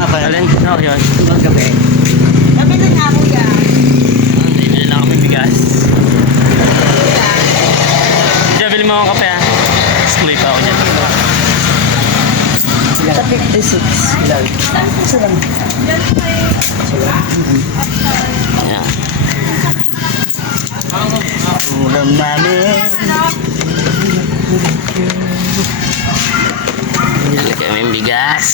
Alin? Oo, yun. Gabi. Gabi na nga kuya. Bili lang kami bigas. Diyan, bili mo akong kape ha. School pa ako dyan. Sa 56 lang. Isa lang. Ayan. Ulam namin. Bili kami bigas.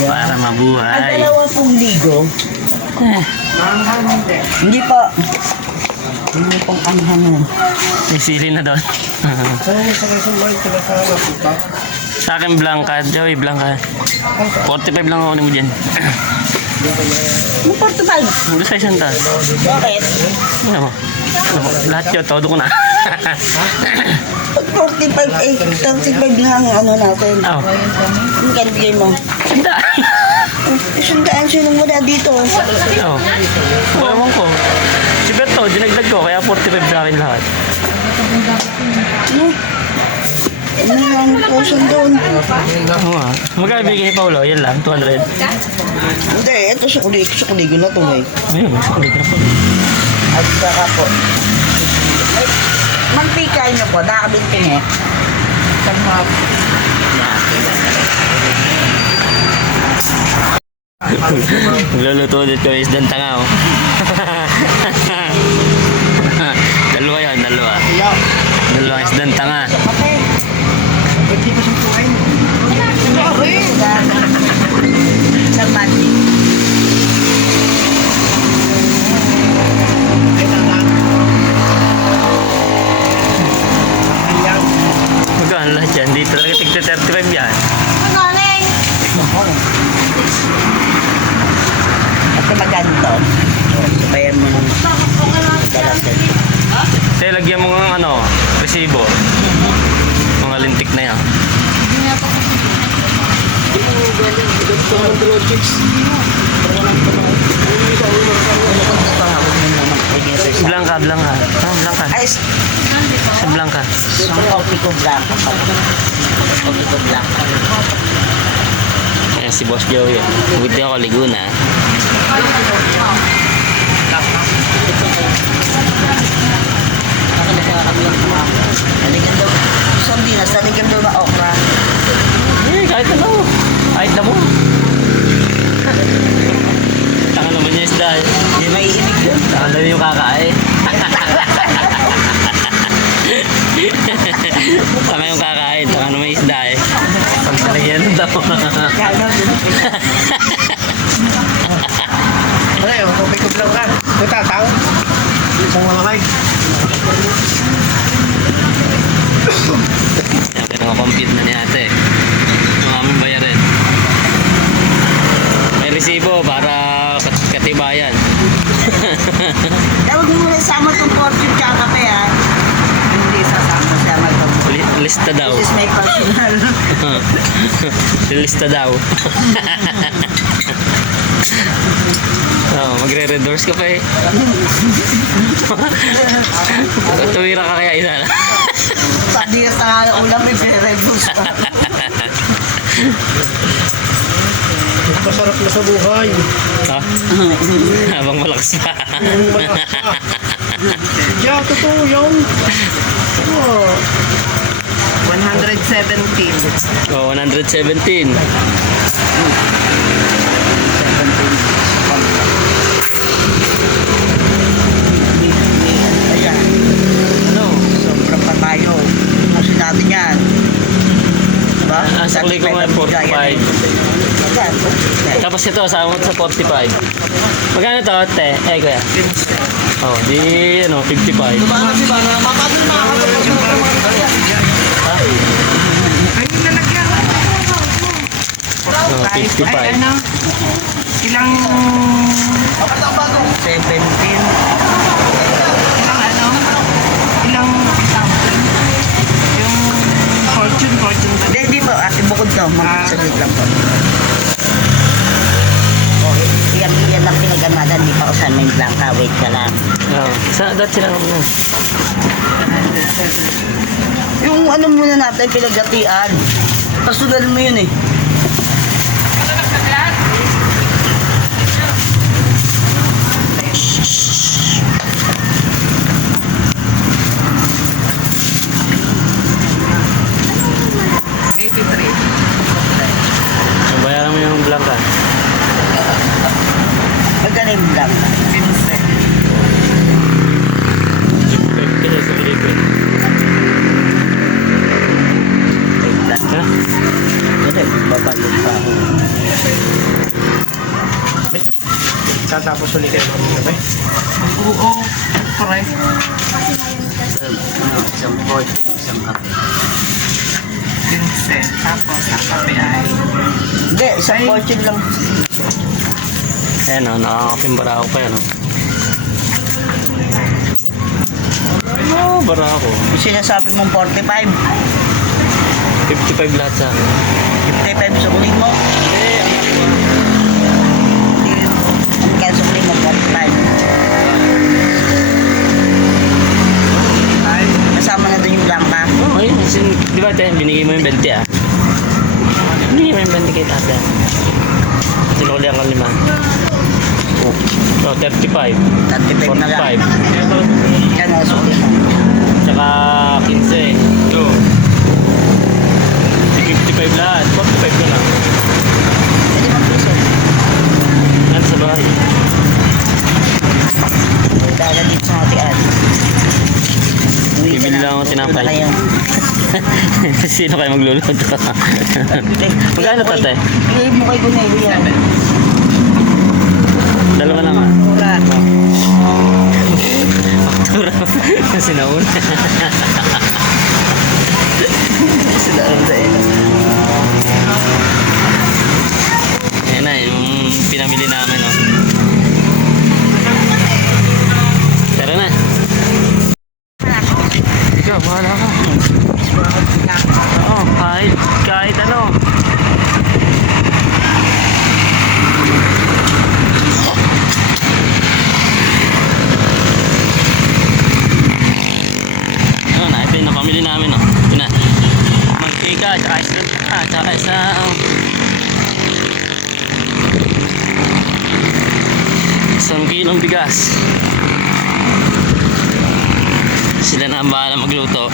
Para Ang mabuhay. 20,000. Hindi po. Hindi pong anghangan. May sili na doon. Sa akin, Blanca. Joey, Blanca. 45 lang ako mo dyan. Ano 45? Gusto sa isang taas. Bakit? Ano mo? Lahat yun, todo ko na. Pag 45, 35 lang ang ano natin. Oh, Ano ka bigay mo? sanda. Isundaan sino mo na dito. Oh, ewan ko. Si Beto, dinagdag ko, kaya 45 sa akin lahat. Ano? Ano lang puson doon? Oo nga. Magkano bigay ni Paulo? Yan lang, 200. Hindi, ito sukuligo na ito eh. Ayun, sukulit na po. At saka po. Ay, mantika niyo po, nakabinting eh. Sama po. Magluluto ulit kami isdang tanga, oh. Dalawa yan, dalawa. Dalawang isdang tanga. Hindi ko siyang tukain. Sa mati. Magkano lahat yan? Di talaga tigta 35 yan. Ito maganda. Sabayan mo ng dalasan. Kaya lagyan mo ng ano, resibo. Mga lintik na yan. Blanca, Blanca. Ah, Blanca. Ay, Sa Blanca. ang kopi ko blanco pa. Kopi ko blanco. Ayan si Boss Joey. Buti ako, ligo na. Naligan daw. Sardinas, naligan daw na okra. Eh, kahit ano. Kahit na mo. Taka naman yung isda. Hindi may inig yun. Taka naman yung kakain. Taka yung kakain. Taka naman yung isda eh. Pag sinagyan daw. Kaya din. Ano yun? Kung may kublaw ka. Ito, tao. Isang mamakay. Yan, pinaka-compute na ni ate. Yung aming bayarin. May resibo para katibayan. Tawag mo muna sama itong fortune tsaka kape ha. Hindi sasama siya magpapuli. Lista daw. This is my personal. Lista daw. Oh, magre-redors ka pa eh. Tuwira ka kaya isa na. Sabi ka sa ulam, may pre-reduce pa. Masarap na sa buhay. Ha? Habang malakas pa. Yeah, totoo yun. Oh. 117. Oh, 117. Ayan. Ano? Sobrang pa tayo. Kasi natin yan. Diba? Ang sukli ko nga 45. Ayan. Tapos ito, sama mo sa 45. Magkano to, te? Eh, kuya. Oh, di, ano, 55. Ano si Bana? Makapagod Ha? Oh, 55. Ay, ano? Ilang... 17. Ilang ano? Ilang... Yung fortune ba? Hindi po. Bukod to. Magsalit lang po. Okay. Yan lang pinaganadan. Hindi pa ako saan may blanca. Wait ka lang. Oh, sa dati sila naman. Yung ano muna natin, pinagatian. Pasudan mo yun eh. blanca. Magaling lang. 15. Kaya sa Felipe. Ha? Kasi, babalik pa ako. Tatapos ulit kayo ng gabi. Oo, correct. Isang board, isang kape. 15. Tapos, ang kape ay... Hindi, isang fortune lang. Ayan o, nakakaping barako pa yan o. Oh, barako. Yung sinasabi mong 45, 55 lahat sa akin. 55 sukulin mo. Hindi, ang nakuha. Ang kaya sukulin mo, 45. Kasama na doon yung blanca. Oh, ayun. Di ba, te? Binigay mo yung 20 ah. Binigay mo yung 20 kay tate. Sinukuli ang kalima. Oh, 35. 35 na lang. 45. Yan ang sukulin mo. Tsaka 15. Ito. 55 lahat. 45 na lang. Pwede mag-piso. Yan sa bahay. Dala dito sa hatian. Bibili lang ako tinapay. Sino kayo magluluto? Magkano tate? Bigay mo kay Guneli yan. Dalawa lang ah. Wala. Faktura. Sinauna. Sinauna eh. Ayan na, yung pinamili namin oh. Tara na. Ikaw, bahala ka. Oo, kahit ano. Ano na, ito yung napamili namin oh. Ito na. Magtika, tsaka isang tsaka isang kilong bigas. Sila na ang bahala magluto.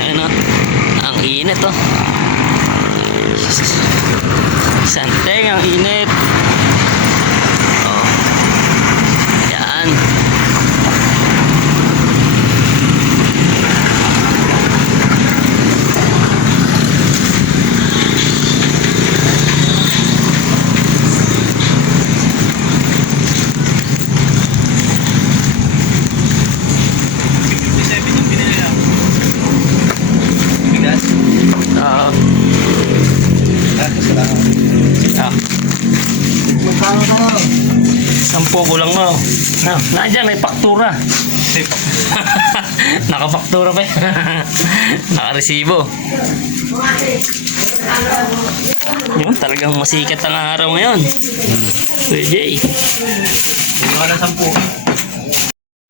Ayun o. Ang init o. Santeng ang init. Oh. Yan. Ah. Magkano ka mo? 10 ko lang mo. Ah, nandiyan may faktura. Nakapaktura pa. Nakaresibo. Yun, talagang masikat ang araw ngayon. Kuya Jay. Wala 10.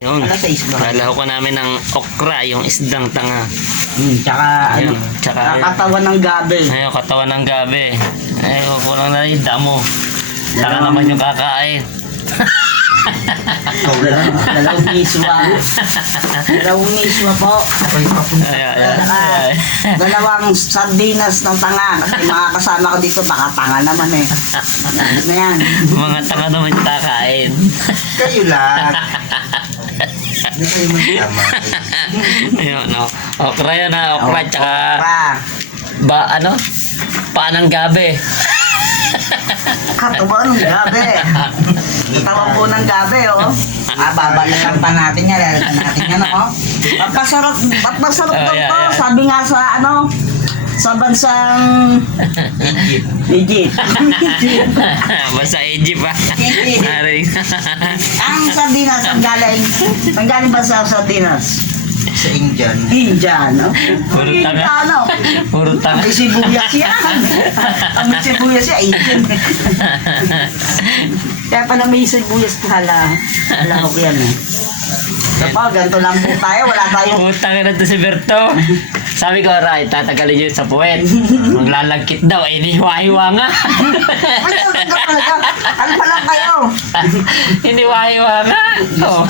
Yun. Alas 6 ba? Lalaho ko namin ng okra, yung isdang tanga. Tsaka ano? Ayun, tsaka- Nakatawan ng gabi. Ayun, katawan ng gabi. Ayun, kulang na yung damo. Saka naman yung kakain. Dalawang miswa. Dalawang miswa po. Ayun. Saka dalawang sardinas ng tanga. Kasi mga kasama ko dito, baka tanga naman eh. Ano na yan? Mga tanga naman yung kakain. Kayo lang. Hindi kayo magkama. Ayun, no. Okra yun ha. Okra, tsaka Pa. ano? Panang gabi. Katubo ng gabi. Tawag po ng gabi, oh. Babalikan pa natin yan. Lalagyan natin yan, oh. Ba't masarap daw yeah, to? yeah. Sabi nga sa, ano, sa bansang Egypt. Basta Egypt ha. Egypt. Aring. Ang sardinas, ang galing ba sa sardinas? Sa Indian. Indian, no? Puro tanga. Ano? Puro tanga. May sibuyas yan. Ang may sibuyas yan, Indian. Kaya pala may sibuyas hala. Hala ko yan eh. So po, ganito lang po tayo. Wala tayong... Putang na to si Berto. Sabi ko, right, tatagalin yun sa puwet. Maglalagkit daw, eh, hiwa-hiwa nga. Ano ka talaga? Ano pa lang kayo? Hiniwa-hiwa nga. Oh.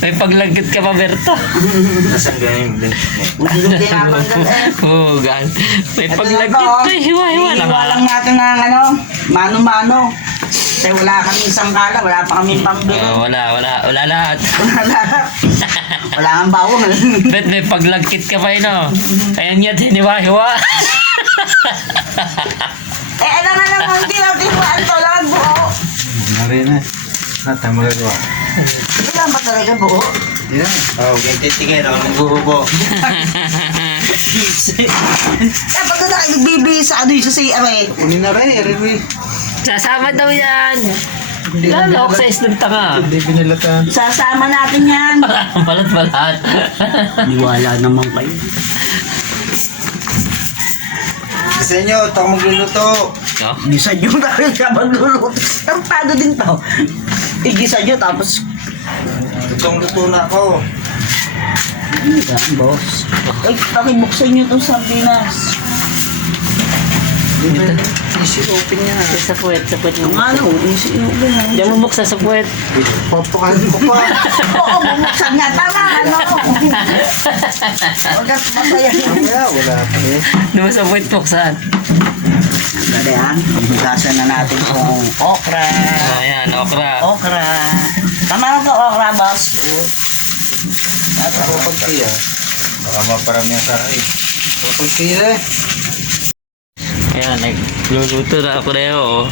May paglagkit ka pa, Berto. Nasaan ganyan yung binti mo? Hindi tinatanggal eh. Oh, God. May Ito paglagkit na to, ka, hiwa-hiwa lang. Hiwa lang natin ng ano, mano-mano. Kasi wala kaming sangkala, wala pa kaming pambili. Wala lahat. Wala lahat. Wala kang bawang. Bet may paglagkit ka pa yun, oh. Kaya niya, hiniwa-hiwa. Eh, ano nga naman, hindi natin buwan to, lang buo. Nari na. Nata magagawa. Wala ba talaga buo? Yan. Oh, ganyan tingin ako nagbububo. Dapat na nakigbibisa ano yung sa CR eh. Kunin na rin, Erwin. Sasama daw yan. Lalok sa isang tanga. Hindi binilatan. Sasama natin yan. Balat-balat. Niwala naman kayo. Sa inyo, ito ako magluluto. No? Igisa nyo na rin siya magluluto. Tarpado din to. Igisa nyo tapos... Itong luto na ako. Ano yan, boss? Ay, pakibuksan nyo itong sardinas. Easy open niya. Sa puwet Ang mo. ano, isi mo ba yan? Diyan mo buksan sa puwet. Papakalin ko pa. Oo, bumuksan nga. Tama, ano? Huwag at masaya. Mamaya, wala pa eh. Di ba sa puwet buksan? Dali ha, hugasan na natin kung okra. Ayan, okra. Okra. Tama na to, okra, boss. Ako pagkaya. Baka maparami ang sahay. Pagkaya eh. Ayan, nagluluto na ako na yun, oh.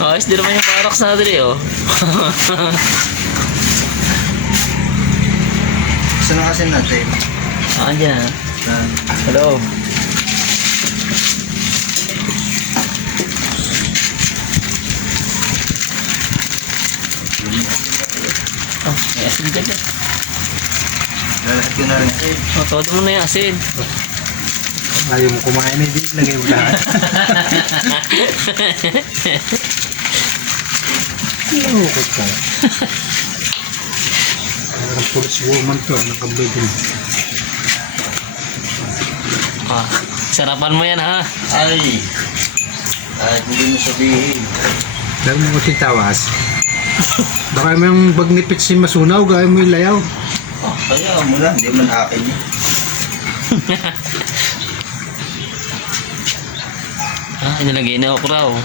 Oh, ayos din naman yung parax natin eh, oh. Saan na kasi natin? Diyan, sa loob. Oh, may asin ka dyan. Lalahit ko na rin. Oh, todo mo na yung asin. Ayaw mo kumain eh, di lagay mo lahat. Hukot ka. Parang police woman to, nakabagin. Ah, sarapan mo yan, ha? Ay! Ay, hindi mo sabihin. Alam mo si Tawas. Baka mo yung bagnipit si Masunaw, gaya mo yung layaw. Oh, kaya mo na, hindi man akin yun. Ah, inilagay na okra, oh.